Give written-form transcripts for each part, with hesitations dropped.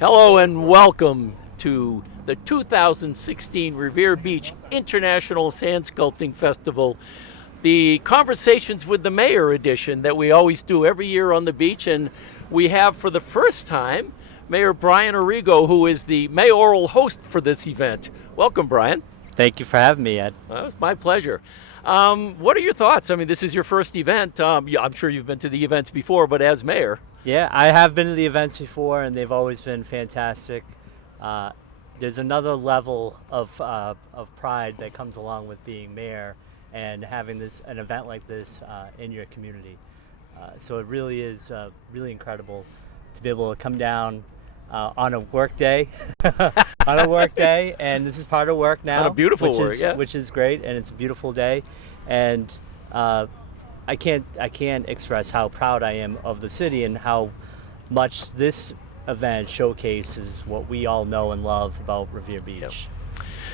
Hello and welcome to the 2016 Revere Beach International Sand Sculpting Festival, the Conversations with the Mayor edition that we always do every year on the beach. And we have for the first time Mayor Brian Arrigo, who is the mayoral host for this event. Welcome, Brian. Thank you for having me, Ed. It's my pleasure. What are your thoughts? I mean, this is your first event. I'm sure you've been to the events before, but as mayor. Yeah, I have been to the events before, and they've always been fantastic. There's another level of pride that comes along with being mayor and having an event like this in your community. So it really is really incredible to be able to come down on a work day, and this is part of work now. On a beautiful which is great, and it's a beautiful day, and I can't express how proud I am of the city and how much this event showcases what we all know and love about Revere Beach. Yep.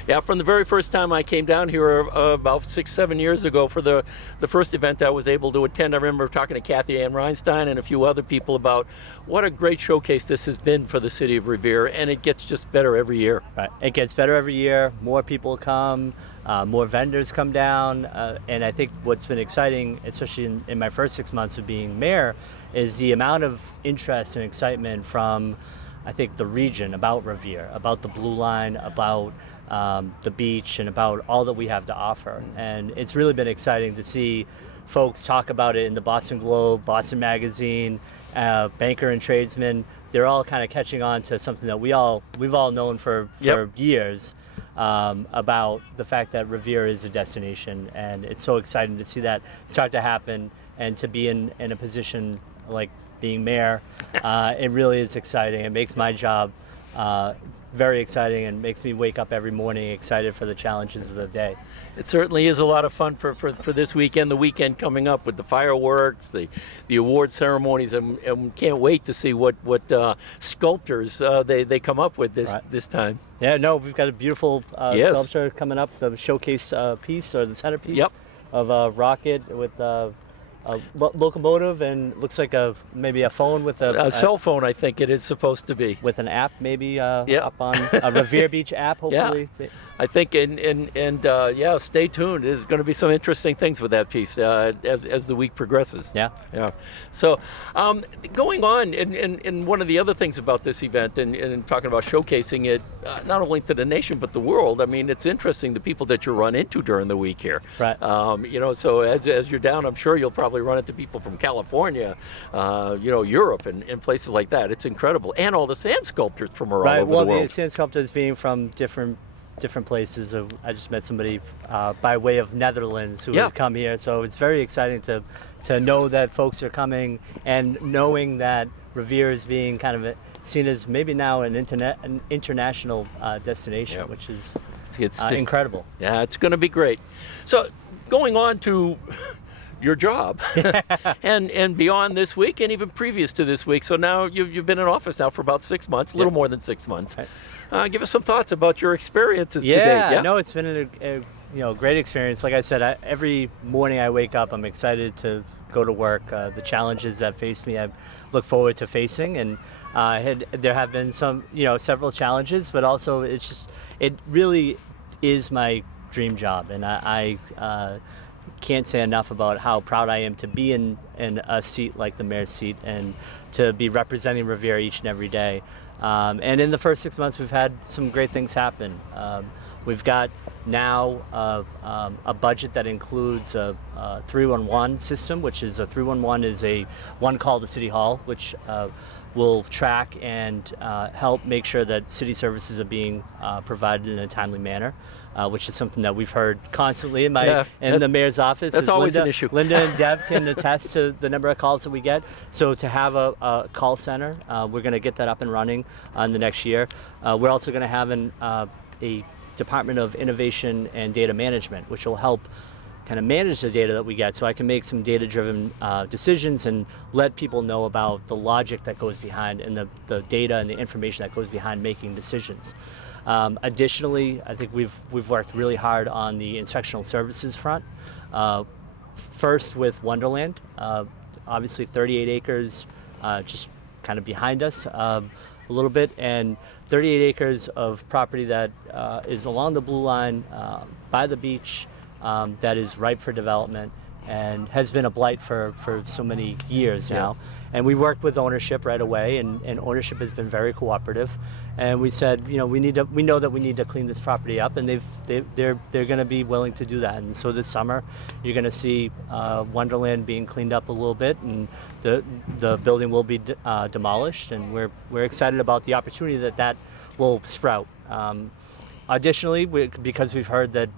Yeah, from the very first time I came down here about 6-7 years ago for the first event I was able to attend, I remember talking to Kathy Ann Reinstein and a few other people about what a great showcase this has been for the city of Revere, and it gets just better every year. Right, it gets better every year. More people come, more vendors come down, and I think what's been exciting, especially in my first 6 months of being mayor, is the amount of interest and excitement from, I think, the region about Revere, about the Blue Line, about the beach, and about all that we have to offer. And it's really been exciting to see folks talk about it in the Boston Globe, Boston Magazine, Banker and Tradesman. They're all kind of catching on to something that we've all known for years, about the fact that Revere is a destination, and it's so exciting to see that start to happen and to be in a position like being mayor. It really is exciting. It makes my job very exciting and makes me wake up every morning excited for the challenges of the day. It certainly is a lot of fun for this weekend, the weekend coming up with the fireworks, the award ceremonies, and can't wait to see what sculptors they come up with this time. Yeah, no, we've got a beautiful sculpture coming up, the showcase piece, or the centerpiece of a rocket with a locomotive, and looks like maybe a phone with a cell phone, I think it is supposed to be. With an app maybe up on a Revere Beach app, hopefully. Yeah. I think, and stay tuned. There's going to be some interesting things with that piece as the week progresses. Yeah. So, going on, and one of the other things about this event, and talking about showcasing it, not only to the nation but the world. I mean, it's interesting the people that you run into during the week here. Right. So as you're down, I'm sure you'll probably run into people from California, Europe, and places like that. It's incredible, and all the sand sculptors from all over the world. Well, the sand sculptors being from different places. I just met somebody by way of Netherlands who had come here, so it's very exciting to know that folks are coming, and knowing that Revere is being kind of seen as maybe now an international destination, which is it's incredible. Yeah, it's going to be great. So going on to your job and beyond this week, and even previous to this week. So now you've been in office now for about 6 months, a little more than 6 months. Give us some thoughts about your experiences today. Yeah, no, it's been a great experience. Like I said, every morning I wake up, I'm excited to go to work. The challenges that face me, I look forward to facing, and there have been several challenges, but also it really is my dream job, and I can't say enough about how proud I am to be in a seat like the mayor's seat, and to be representing Revere each and every day. And in the first 6 months, we've had some great things happen. We've got now a budget that includes a 311 system, which is a 311 is one call to City Hall, which will track and help make sure that city services are being provided in a timely manner, which is something that we've heard constantly in the mayor's office. That's always an issue. Linda and Deb can attest to the number of calls that we get. So to have a call center, we're going to get that up and running in the next year. We're also going to have a Department of Innovation and Data Management, which will help kind of manage the data that we get, so I can make some data-driven decisions and let people know about the logic that goes behind, and the data and the information that goes behind making decisions. Additionally, I think we've worked really hard on the inspectional services front. First with Wonderland, obviously 38 acres just kind of behind us. a little bit, and 38 acres of property that is along the blue line by the beach that is ripe for development and has been a blight for so many years now. And we worked with ownership right away, and ownership has been very cooperative. And we said, we know that we need to clean this property up, and they're going to be willing to do that. And so this summer, you're going to see Wonderland being cleaned up a little bit, and the building will be demolished. And we're excited about the opportunity that will sprout. Additionally, because we've heard that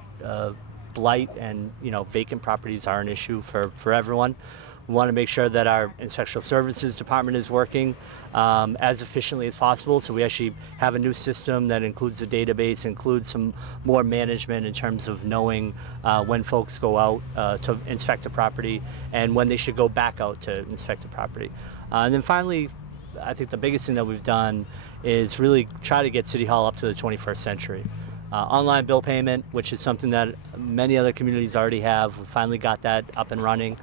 blight and vacant properties are an issue for everyone. We want to make sure that our inspectional services department is working as efficiently as possible. So we actually have a new system that includes a database, includes some more management in terms of knowing when folks go out to inspect a property and when they should go back out to inspect a property. And then finally, I think the biggest thing that we've done is really try to get City Hall up to the 21st century. Online bill payment, which is something that many other communities already have. We finally got that up and running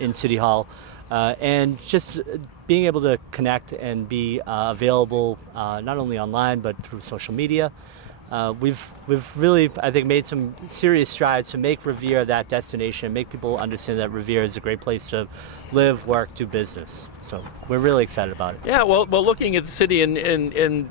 in City Hall. And just being able to connect and be available not only online but through social media. We've really, I think, made some serious strides to make Revere that destination, make people understand that Revere is a great place to live, work, do business. So we're really excited about it. Yeah, well, looking at the city and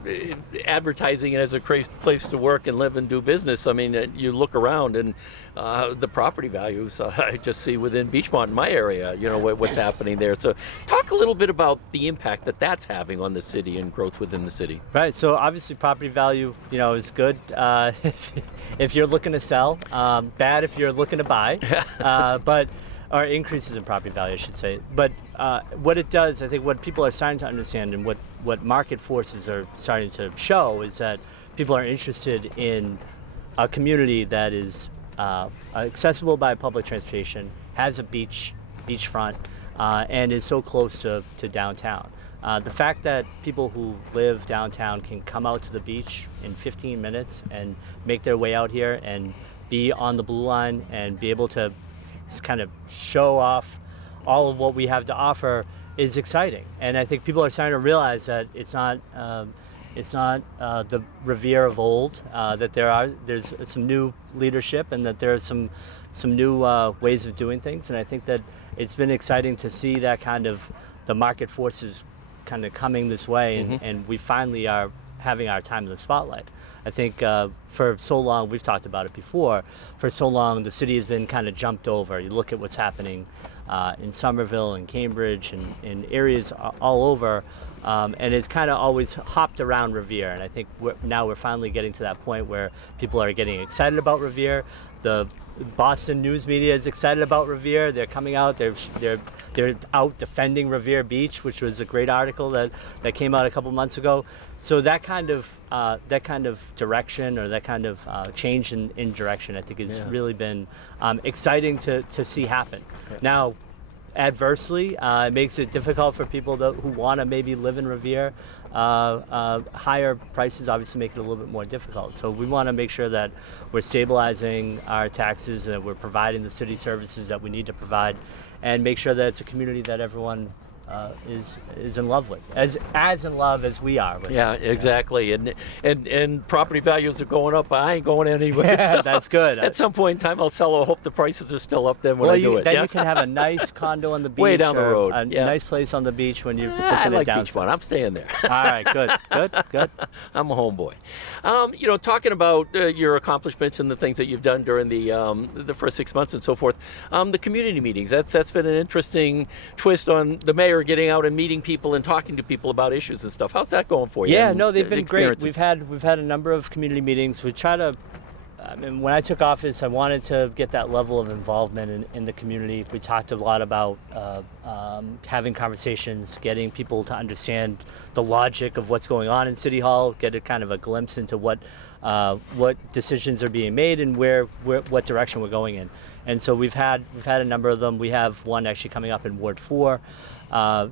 advertising it as a great place to work and live and do business, I mean, you look around and the property values I just see within Beachmont in my area, what's happening there. So talk a little bit about the impact that's having on the city and growth within the city. Right, so obviously property value, is good if you're looking to sell, bad if you're looking to buy, or increases in property value, I should say. But what it does, I think what people are starting to understand and what market forces are starting to show is that people are interested in a community that is accessible by public transportation, has a beachfront, and is so close to downtown. The fact that people who live downtown can come out to the beach in 15 minutes and make their way out here and be on the blue line and be able to kind of show off all of what we have to offer is exciting. And I think people are starting to realize that it's not the Revere of old, that there's some new leadership and that there are some new ways of doing things. And I think that it's been exciting to see that kind of the market forces kind of coming this way, and we finally are having our time in the spotlight. I think for so long, we've talked about it before, for so long the city has been kind of jumped over. You look at what's happening in Somerville and Cambridge and in areas all over, and it's kind of always hopped around Revere. And I think now we're finally getting to that point where people are getting excited about Revere. The Boston news media is excited about Revere. They're coming out. They're out defending Revere Beach, which was a great article that came out a couple months ago. So that kind of direction, or that kind of change in direction, I think has really been exciting to see happen. Okay. Now, adversely, it makes it difficult for people who want to maybe live in Revere. Higher prices obviously make it a little bit more difficult. So we want to make sure that we're stabilizing our taxes, and we're providing the city services that we need to provide, and make sure that it's a community that everyone is in love with, as in love as we are with. Yeah, exactly. And property values are going up. I ain't going anywhere. That's good. At some point in time, I'll sell. I hope the prices are still up then when I do it. Then you can have a nice condo on the beach, way down the road. A nice place on the beach when you're looking I like at Beachmont. I'm staying there. All right, good. I'm a homeboy. Talking about your accomplishments and the things that you've done during the first 6 months and so forth. The community meetings. That's been an interesting twist on the mayor getting out and meeting people and talking to people about issues and stuff. How's that going for you? Yeah, no, they've been great. We've had a number of community meetings. We try to. When I took office, I wanted to get that level of involvement in the community. We talked a lot about having conversations, getting people to understand the logic of what's going on in City Hall, get a kind of a glimpse into what decisions are being made and what direction we're going in. And so we've had a number of them. We have one actually coming up in Ward 4.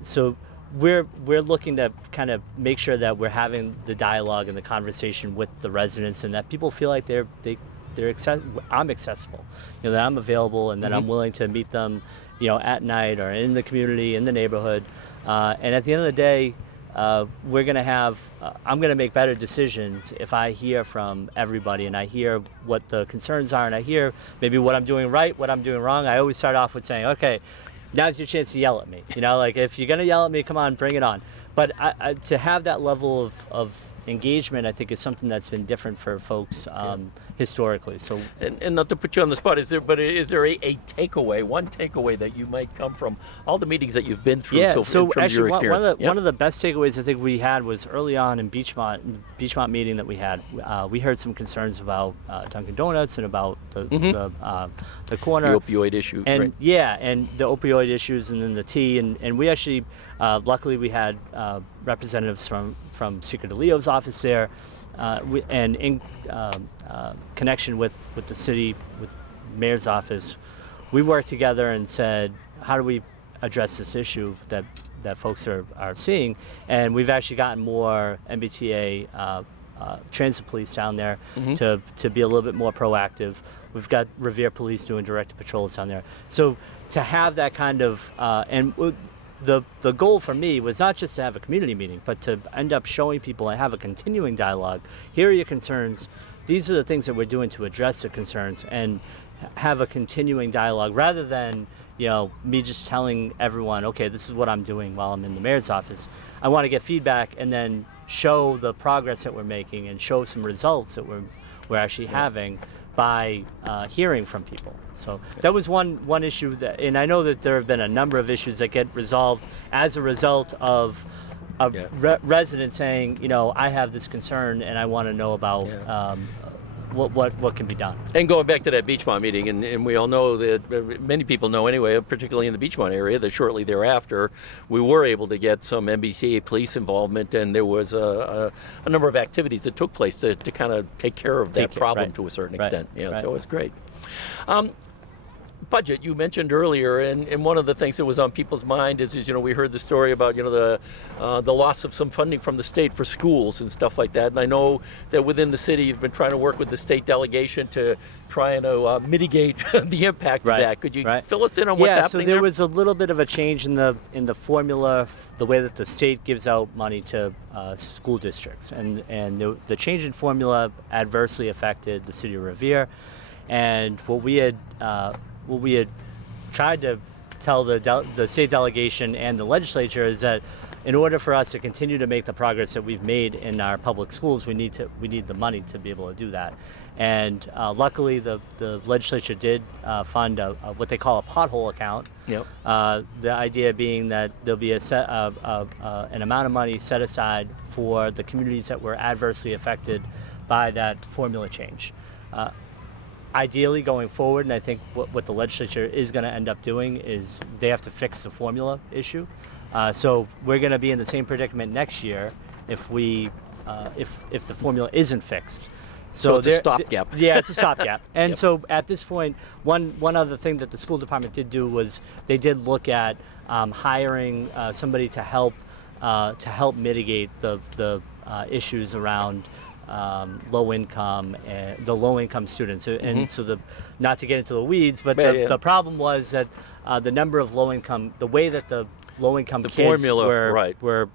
So we're looking to kind of make sure that we're having the dialogue and the conversation with the residents, and that people feel like I'm accessible, that I'm available, and that I'm willing to meet them, at night or in the community, in the neighborhood. And at the end of the day, we're going to have, I'm going to make better decisions if I hear from everybody and I hear what the concerns are and I hear maybe what I'm doing right, what I'm doing wrong. I always start off with saying, okay, now's your chance to yell at me. Like if you're going to yell at me, come on, bring it on. But to have that level of engagement, I think, is something that's been different for folks historically. So, and not to put you on the spot, is there a takeaway, one takeaway that you might come from all the meetings that you've been through? Yeah, so in terms actually, of your experience? one of the best takeaways I think we had was early on in Beachmont meeting that we had. We heard some concerns about Dunkin' Donuts and about the corner, the opioid issue, and right. and the opioid issues, and then the tea, and we actually, luckily, we had representatives from Secret DeLeo's office there, and in connection with the city, with mayor's office, we worked together and said, how do we address this issue that folks are seeing? And we've actually gotten more MBTA transit police down there to be a little bit more proactive. We've got Revere Police doing directed patrols down there. So to have that kind of, the goal for me was not just to have a community meeting, but to end up showing people and have a continuing dialogue. Here are your concerns. These are the things that we're doing to address the concerns, and have a continuing dialogue rather than me just telling everyone, okay, this is what I'm doing while I'm in the mayor's office. I want to get feedback and then show the progress that we're making and show some results that we're actually having by hearing from people. So that was one issue, and I know that there have been a number of issues that get resolved as a result of residents saying, I have this concern and I want to know about what can be done. And going back to that Beachmont meeting, and we all know that, many people know anyway, particularly in the Beachmont area, that shortly thereafter we were able to get some MBTA police involvement, and there was a number of activities that took place to kind of take care of that problem to a certain extent. So it was great. Budget, you mentioned earlier, and one of the things that was on people's mind is we heard the story about the loss of some funding from the state for schools and stuff like that. And I know that within the city you've been trying to work with the state delegation to try and mitigate the impact of that. Could you fill us in on what's happening there? So there was a little bit of a change in the formula, the way that the state gives out money to school districts, and the change in formula adversely affected the city of Revere, and what we had tried to tell the state delegation and the legislature is that in order for us to continue to make the progress that we've made in our public schools, we need the money to be able to do that. And luckily, the legislature did fund what they call a pothole account. Yep. The idea being that there'll be an amount of money set aside for the communities that were adversely affected by that formula change. Ideally, going forward, and I think what the legislature is going to end up doing is they have to fix the formula issue. So we're going to be in the same predicament next year if the formula isn't fixed. So it's a stopgap. Yeah, it's a stopgap. And so at this point, one other thing that the school department did do was they did look at hiring somebody to help mitigate the issues around low income students, and so not to get into the weeds, but the problem was that the number of the way that the low income kids formula, were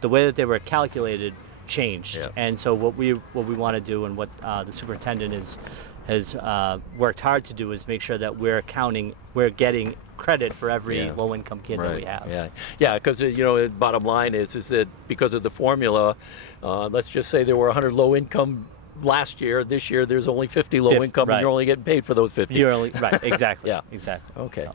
the way that they were calculated changed, and so what we want to do, and what the superintendent has worked hard to do, is make sure that we're getting credit for every low-income kid that we have. Because the bottom line is that because of the formula, let's just say there were 100 low-income last year. This year there's only 50 low-income, and you're only getting paid for those 50. You're only exactly. Exactly. Okay.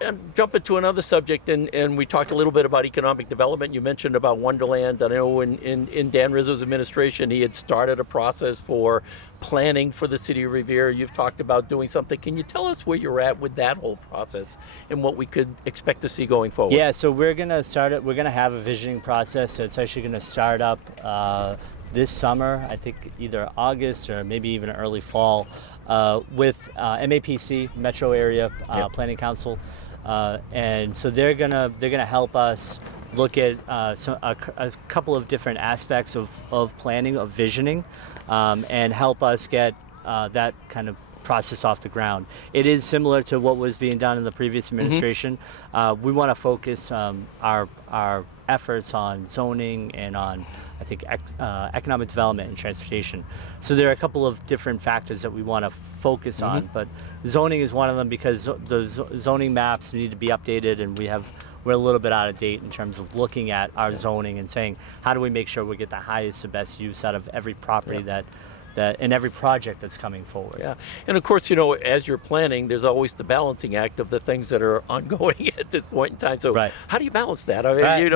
And jump into another subject, and we talked a little bit about economic development. You mentioned about Wonderland. I know in Dan Rizzo's administration, he had started a process for planning for the city of Revere. You've talked about doing something. Can you tell us where you're at with that whole process and what we could expect to see going forward? Yeah, so we're going to start it. We're going to have a visioning process that's actually going to start up this summer, I think either August or maybe even early fall, with MAPC, Metro Area Planning Council. And so they're gonna help us look at a couple of different aspects of planning, of visioning, and help us get that kind of process off the ground. It is similar to what was being done in the previous administration. We want to focus our efforts on zoning and on, I think, economic development and transportation. So there are a couple of different factors that we want to focus on, but zoning is one of them because the zoning maps need to be updated, and we're a little bit out of date in terms of looking at our zoning and saying, how do we make sure we get the highest and best use out of every property that in every project that's coming forward. Yeah, and of course, as you're planning, there's always the balancing act of the things that are ongoing at this point in time. So how do you balance that? I mean,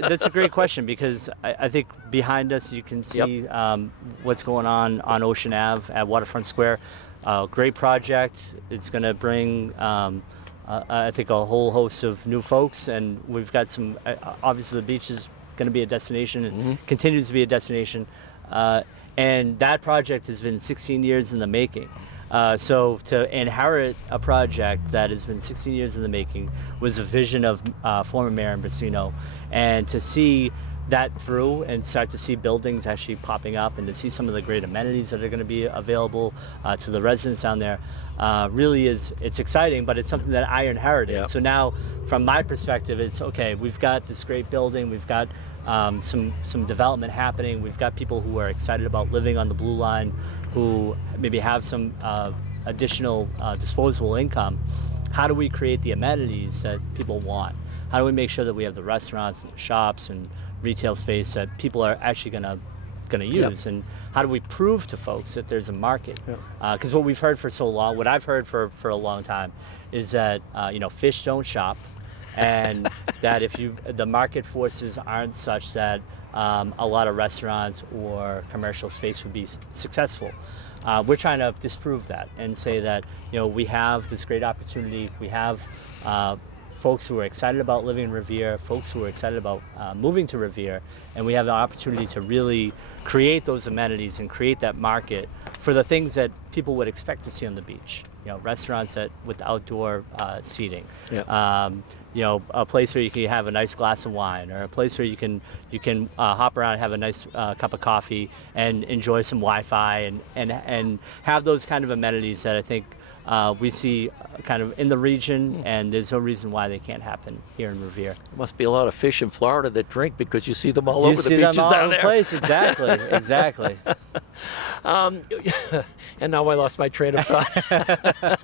that's a great question, because I think behind us you can see what's going on Ocean Ave at Waterfront Square. Great project. It's going to bring I think a whole host of new folks, and we've got some, obviously the beach is going to be a destination and continues to be a destination. And that project has been 16 years in the making. So to inherit a project that has been 16 years in the making was a vision of former Mayor Arrigo, and to see that through and start to see buildings actually popping up and to see some of the great amenities that are going to be available to the residents down there really it's exciting, but it's something that I inherited. Yeah. So now from my perspective, it's okay, we've got this great building, we've got some development happening, we've got people who are excited about living on the Blue Line, who maybe have some additional disposable income. How do we create the amenities that people want? How do we make sure that we have the restaurants and the shops and retail space that people are actually going to use? And how do we prove to folks that there's a market? Because what we've heard for so long, what I've heard for a long time, is that fish don't shop, and that if the market forces aren't such that a lot of restaurants or commercial space would be successful. We're trying to disprove that and say that we have this great opportunity. We have folks who are excited about living in Revere, folks who are excited about moving to Revere, and we have the opportunity to really create those amenities and create that market for the things that people would expect to see on the beach. Restaurants with outdoor seating. A place where you can have a nice glass of wine, or a place where you can hop around and have a nice cup of coffee and enjoy some Wi-Fi and have those kind of amenities that I think we see kind of in the region, and there's no reason why they can't happen here in Revere. There must be a lot of fish in Florida that drink, because you see them all over the beaches down there. You see them all over the place, exactly. And now I lost my train of thought.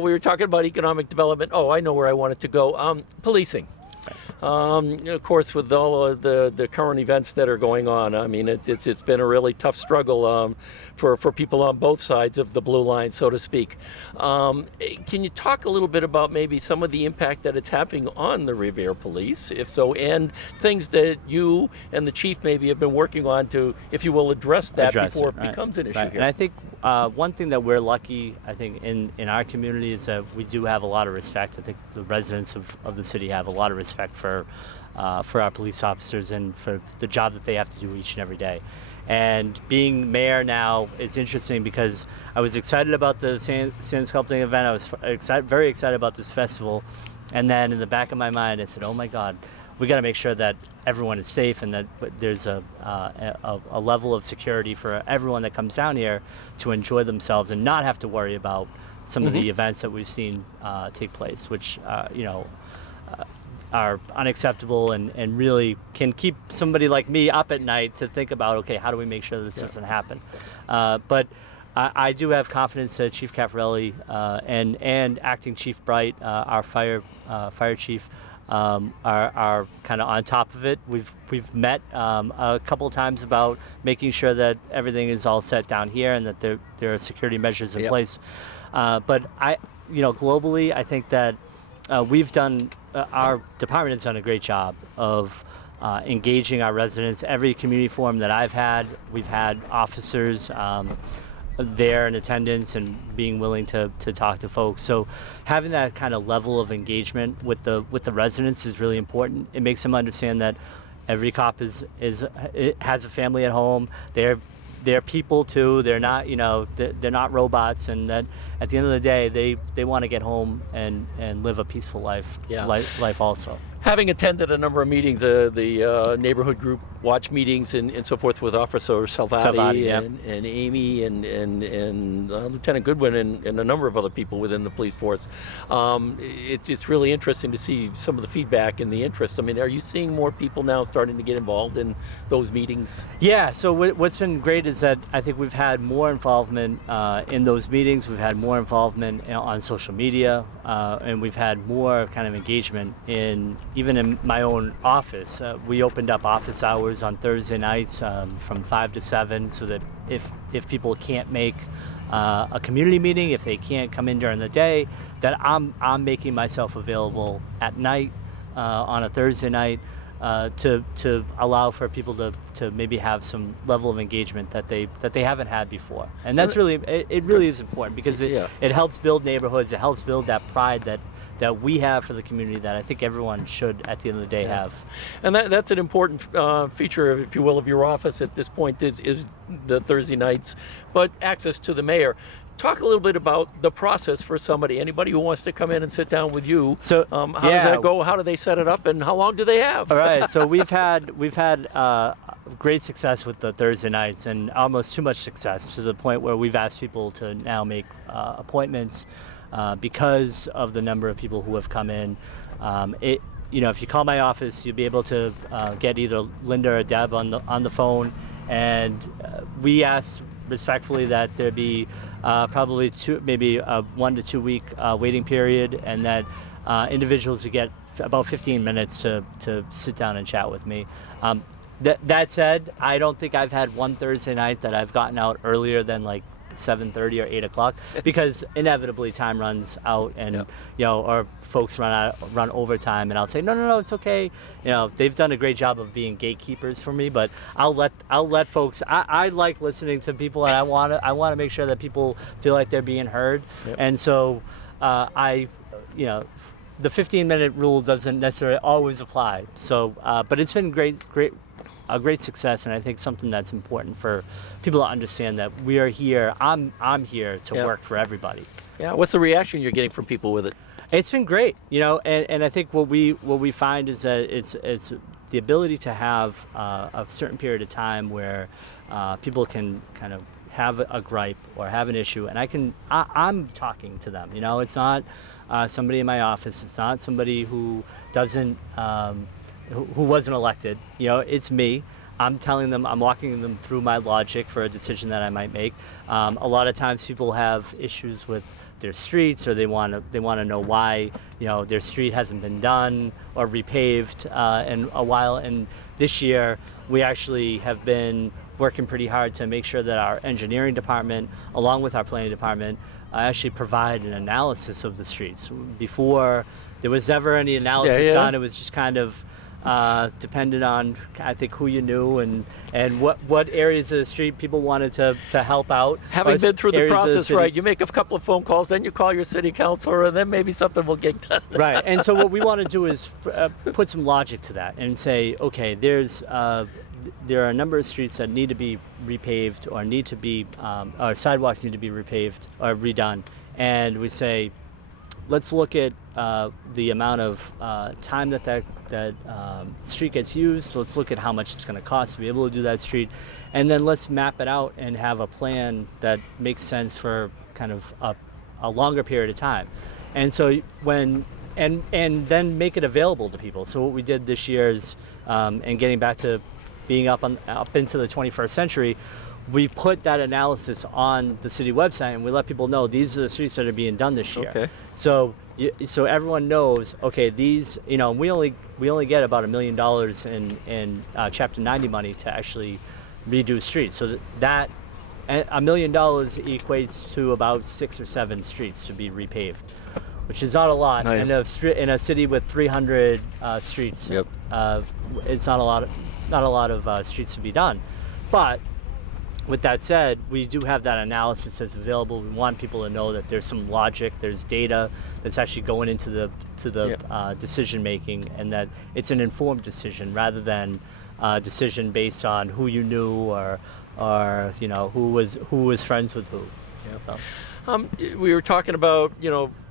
We were talking about economic development. Oh, I know where I wanted to go. Policing. Of course, with all of the current events that are going on, I mean, it's been a really tough struggle for people on both sides of the Blue Line, so to speak. Can you talk a little bit about maybe some of the impact that it's having on the Revere Police, if so, and things that you and the chief maybe have been working on to, if you will, address before it becomes an issue here? And I think one thing that we're lucky, I think, in our community is that we do have a lot of respect. I think the residents of the city have a lot of respect for our police officers and for the job that they have to do each and every day. And being mayor now is interesting because I was excited about the sand sculpting event. I was very excited about this festival. And then in the back of my mind, I said, oh my God, we got to make sure that everyone is safe and that there's a level of security for everyone that comes down here to enjoy themselves and not have to worry about some of the events that we've seen take place, which are unacceptable and really can keep somebody like me up at night to think about, okay, how do we make sure this doesn't happen? But I do have confidence that Chief Caffarelli and Acting Chief Bright, our fire chief, are kind of on top of it. We've met a couple of times about making sure that everything is all set down here and that there are security measures in place. But globally, I think that we've done, our department has done a great job of engaging our residents. Every community forum that I've had, we've had officers there in attendance and being willing to talk to folks. So having that kind of level of engagement with the residents is really important. It makes them understand that every cop has a family at home. They're people too. They're not, they're not robots, and that at the end of the day, they want to get home and live a peaceful life also. Having attended a number of meetings, the neighborhood group watch meetings and so forth with Officer Salvati yeah. and Amy and Lieutenant Goodwin and a number of other people within the police force, it's really interesting to see some of the feedback and the interest. I mean, are you seeing more people now starting to get involved in those meetings? Yeah, so what's been great is that I think we've had more involvement in those meetings. We've had more involvement on social media, and we've had more kind of engagement even in my own office. We opened up office hours on Thursday nights from 5 to 7, so that if people can't make a community meeting, if they can't come in during the day, that I'm making myself available at night on a Thursday night to allow for people to maybe have some level of engagement that they haven't had before. And that's really it really is important, because it helps build neighborhoods. It helps build that pride that we have for the community, that I think everyone should at the end of the day have. And that's an important feature, if you will, of your office at this point is the Thursday nights, but access to the mayor. Talk a little bit about the process for anybody who wants to come in and sit down with you. So how does that go? How do they set it up, and how long do they have? All right. So we've had great success with the Thursday nights, and almost too much success, to the point where we've asked people to now make appointments because of the number of people who have come in. If you call my office, you'll be able to get either Linda or Deb on the phone, and we ask respectfully that there be probably maybe a 1 to 2 week waiting period, and that individuals would get about 15 minutes to sit down and chat with me. That said, I don't think I've had one Thursday night that I've gotten out earlier than like 7:30 or 8 o'clock, because inevitably time runs out, and or folks run overtime, and I'll say no, it's okay. They've done a great job of being gatekeepers for me, but I'll let folks. I like listening to people, and I want to make sure that people feel like they're being heard. Yep. And so the 15-minute rule doesn't necessarily always apply. So, but it's been a great success, and I think something that's important for people to understand, that we are here. I'm here to work for everybody. Yeah. What's the reaction you're getting from people with it? It's been great, and I think what we find is that it's the ability to have a certain period of time where people can kind of have a gripe or have an issue, and I'm talking to them. It's not somebody in my office. It's not somebody who doesn't. Who wasn't elected. It's me. I'm telling them, I'm walking them through my logic for a decision that I might make. A lot of times people have issues with their streets, or they want to know why their street hasn't been done or repaved in a while. And this year we actually have been working pretty hard to make sure that our engineering department, along with our planning department, actually provide an analysis of the streets. Before there was ever any analysis done, it was just kind of depended on, I think, who you knew and what areas of the street people wanted to help out. Having been through the process, right, you make a couple of phone calls, then you call your city councilor, and then maybe something will get done. Right, and so what we want to do is put some logic to that and say, okay, there are a number of streets that need to be repaved, or need to be, or sidewalks need to be repaved or redone, and we say, let's look at the amount of time that street gets used. Let's look at how much it's going to cost to be able to do that street, and then let's map it out and have a plan that makes sense for kind of a longer period of time. And so and then make it available to people. So what we did this year is, and getting back to being up into the 21st century, we put that analysis on the city website, and we let people know these are the streets that are being done this year. Okay. So everyone knows, okay, these, we only get about $1 million in Chapter 90 money to actually redo streets. So that $1 million equates to about 6 or 7 streets to be repaved, which is not a lot. Oh, yeah. In a city with 300 streets. Yep. It's not a lot of streets to be done, but with that said, we do have that analysis that's available. We want people to know that there's some logic, there's data that's actually going into the decision making, and that it's an informed decision rather than a decision based on who you knew or who was friends with who. Yep. We were talking about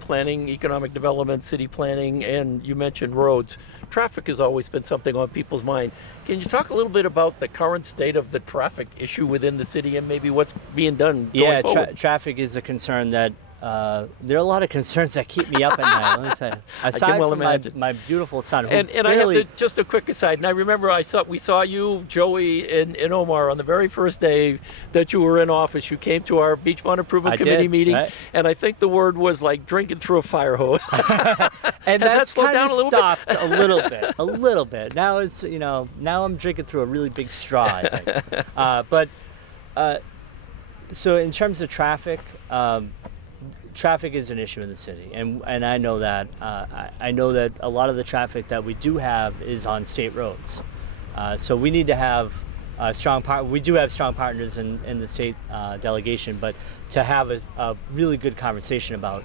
planning, economic development, city planning, and you mentioned roads. Traffic has always been something on people's mind. Can you talk a little bit about the current state of the traffic issue within the city and maybe what's being done going forward? Traffic is a concern that there are a lot of concerns that keep me up at night. Let me tell you. Aside from my beautiful son, who and I have to, just a quick aside, and I remember we saw you, Joey, and Omar on the very first day that you were in office. You came to our Beachmont Improvement Committee meeting, right? And I think the word was like drinking through a fire hose. And has that slowed down a little bit? A little bit. Now it's, now I'm drinking through a really big straw, I think. So in terms of traffic, traffic is an issue in the city, and I know that. I know that a lot of the traffic that we do have is on state roads. So we need to have we do have strong partners in the state delegation, but to have a really good conversation about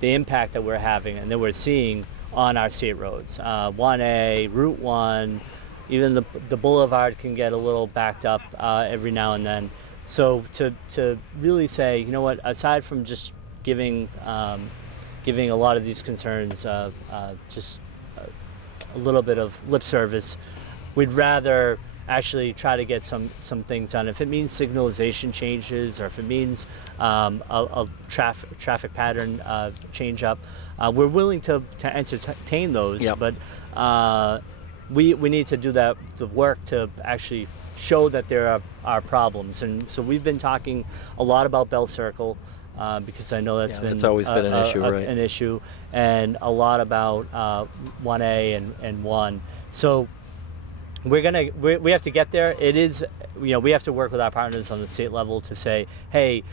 the impact that we're having and that we're seeing on our state roads. 1A, Route 1, even the boulevard can get a little backed up every now and then. So to really say, you know what, aside from just giving a lot of these concerns just a little bit of lip service, we'd rather actually try to get some things done. If it means signalization changes, or if it means a traffic pattern change up, we're willing to entertain those. Yep. But we need to do the work to actually show that there are problems. And so we've been talking a lot about Bell Circle, because I know that's always been an issue, right? An issue, and a lot about 1A and 1. So we have to get there. It is, we have to work with our partners on the state level to say, hey,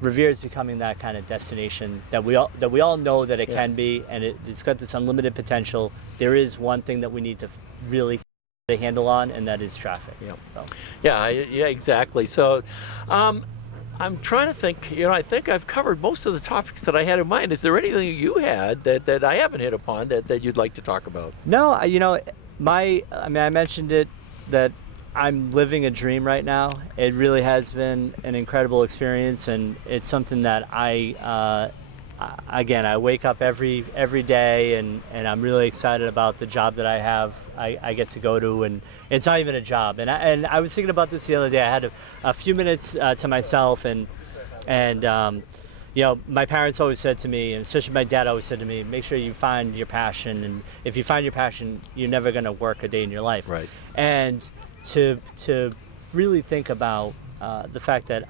Revere is becoming that kind of destination that we all know that it can be, and it's got this unlimited potential. There is one thing that we need to really get a handle on, and that is traffic. Yep. So. Yeah, exactly. So I'm trying to think, I think I've covered most of the topics that I had in mind. Is there anything you had that I haven't hit upon that you'd like to talk about? No, I mentioned it, that I'm living a dream right now. It really has been an incredible experience, and it's something that I wake up every day, and I'm really excited about the job that I have. I get to go to, and it's not even a job. And I was thinking about this the other day. I had a few minutes to myself, and my parents always said to me, and especially my dad always said to me, make sure you find your passion, and if you find your passion, you're never going to work a day in your life. Right. And to really think about the fact that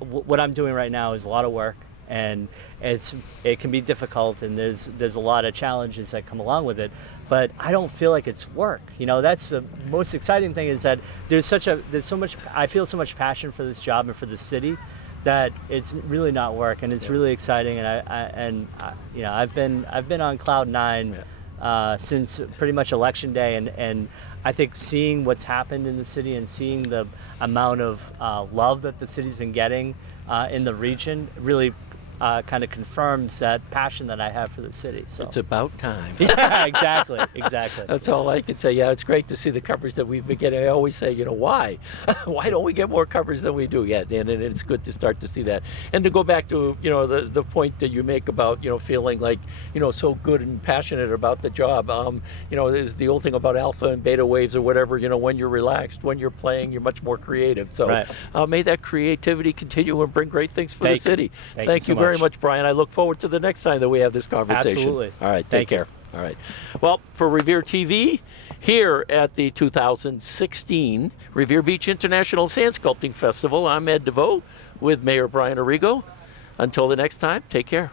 what I'm doing right now is a lot of work, and it can be difficult, and there's a lot of challenges that come along with it, but I don't feel like it's work. That's the most exciting thing, is that I feel so much passion for this job and for the city, that it's really not work, and it's really exciting. And I've been on cloud nine since pretty much election day, and I think seeing what's happened in the city and seeing the amount of love that the city's been getting in the region really kind of confirms that passion that I have for the city. So it's about time. Yeah, exactly. That's all I can say. Yeah, it's great to see the coverage that we've been getting. I always say, why? Why don't we get more coverage than we do yet? And it's good to start to see that. And to go back to, the point that you make about, feeling like, so good and passionate about the job. There's the old thing about alpha and beta waves or whatever, when you're relaxed, when you're playing, you're much more creative. So right. May that creativity continue and bring great things for the city. Thank you very much, Brian. I look forward to the next time that we have this conversation. Absolutely. All right, take care. All right. Well, for Revere TV, here at the 2016 Revere Beach International Sand Sculpting Festival, I'm Ed Deveau with Mayor Brian Arrigo. Until the next time, take care.